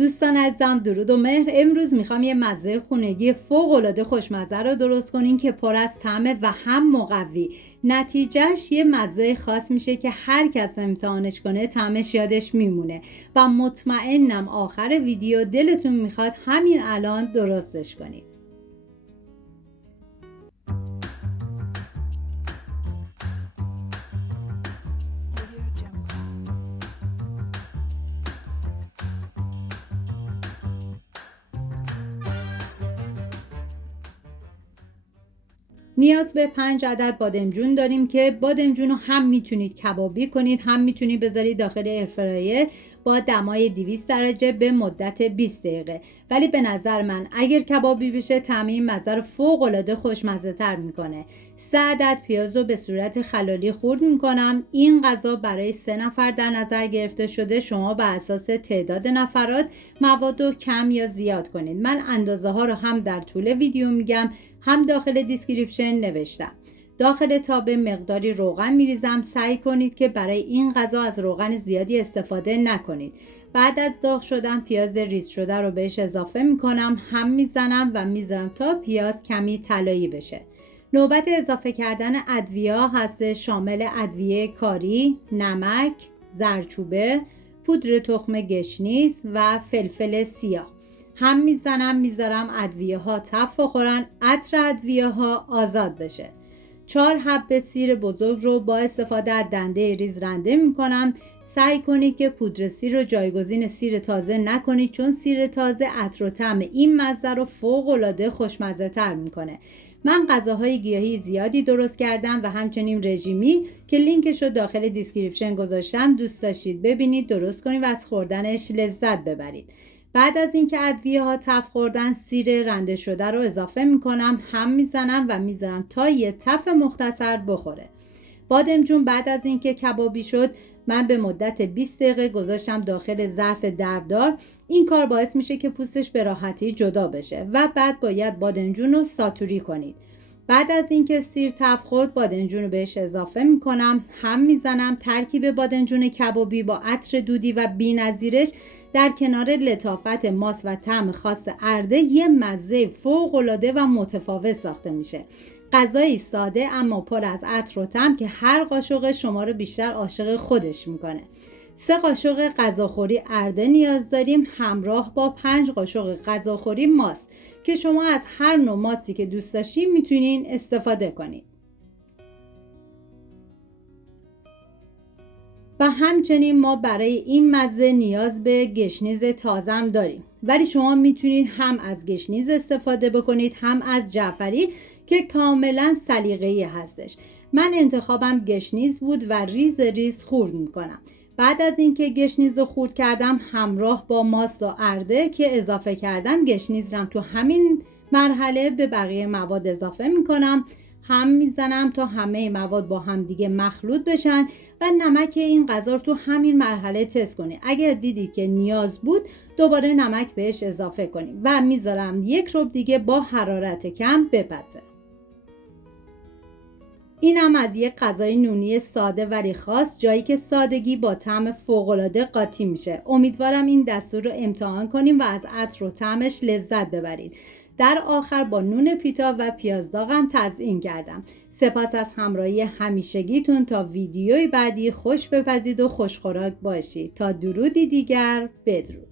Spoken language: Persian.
دوستان عزیزم درود و مهر. امروز میخوام یه مزه خونگی فوق‌العاده خوشمزه رو درست کنین که پر از طعمه و هم مقوی. نتیجهش یه مزه خاص میشه که هر کس امتحانش کنه طعمش یادش میمونه و مطمئنم آخر ویدیو دلتون میخواد همین الان درستش کنید. نیاز به 5 عدد بادمجون داریم که بادمجون رو هم میتونید کبابی کنید، هم میتونید بذارید داخل ایرفرایر با دمای 200 درجه به مدت 20 دقیقه. ولی به نظر من اگر کبابی بشه طعم این مزه رو فوق العاده خوشمزه تر میکنه. 3 عدد پیاز رو به صورت خلالی خرد میکنم. این غذا برای 3 نفر در نظر گرفته شده. شما به اساس تعداد نفرات مواد رو کم یا زیاد کنید. من اندازه ها رو هم در طول ویدیو میگم، هم داخل دیسکریپشن نوشتم. داخل تابه مقداری روغن میریزم. سعی کنید که برای این غذا از روغن زیادی استفاده نکنید. بعد از داغ شدن پیاز ریز شده رو بهش اضافه میکنم، هم میزنم و میذارم تا پیاز کمی طلایی بشه. نوبت اضافه کردن ادویه هست، شامل ادویه کاری، نمک، زردچوبه، پودر تخم گشنیز و فلفل سیاه. هم میزنم میذارم ادویه ها تف بخورن، عطر ادویه ها آزاد بشه. 4 حبه سیر بزرگ رو با استفاده از دنده ریز رنده میکنم. سعی کنید که پودر سیر رو جایگزین سیر تازه نکنید، چون سیر تازه عطر و طعم این مزه رو فوق العاده خوشمزه تر میکنه. من غذاهای گیاهی زیادی درست کردم و همچنین رژیمی که لینکش رو داخل دیسکریپشن گذاشتم. دوست داشتید ببینید، درست کنید و از خوردنش لذت ببرید. بعد از اینکه ادویه ها تف خوردن، سیر رنده شده رو اضافه میکنم، هم میزنم و میذارم تا یه تف مختصر بخوره. بادمجون بعد از اینکه کبابی شد من به مدت 20 دقیقه گذاشتم داخل ظرف دردار. این کار باعث میشه که پوستش به راحتی جدا بشه و بعد باید بادمجون رو ساتوری کنید. بعد از اینکه سیر تف خورد بادمجون رو بهش اضافه میکنم، هم میزنم. ترکیب بادمجون کبابی با عطر دودی و بی‌نظیرش در کنار لطافت ماست و طعم خاص ارده یه مزه فوق‌العاده و متفاوت ساخته میشه. غذایی ساده اما پر از عطر و طعم که هر قاشق شما رو بیشتر عاشق خودش میکنه. 3 قاشق غذاخوری ارده نیاز داریم، همراه با 5 قاشق غذاخوری ماست که شما از هر نوع ماستی که دوست داشتید میتونین استفاده کنید. و همچنین ما برای این مزه نیاز به گشنیز تازه هم داریم، ولی شما میتونید هم از گشنیز استفاده بکنید هم از جعفری که کاملا سلیقه‌ای هستش. من انتخابم گشنیز بود و ریز ریز خورد میکنم. بعد از اینکه گشنیز رو خورد کردم همراه با ماست و ارده که اضافه کردم، گشنیز رو تو همین مرحله به بقیه مواد اضافه میکنم، هم میزنم تا همه مواد با هم دیگه مخلوط بشن و نمک این غذا رو تو همین مرحله تست کنید. اگر دیدید که نیاز بود دوباره نمک بهش اضافه کنید و میذارم 1 ربع دیگه با حرارت کم بپزه. اینم از یک غذای نونی ساده ولی خاص، جایی که سادگی با طعم فوق‌العاده قاطی میشه. امیدوارم این دستور رو امتحان کنیم و از عطر و طعمش لذت ببرید. در آخر با نون پیتا و پیاز داغم تزیین کردم. سپاس از همراهی همیشگیتون. تا ویدیوی بعدی خوش بپزید و خوشخوراک باشید. تا درودی دیگر، بدرود.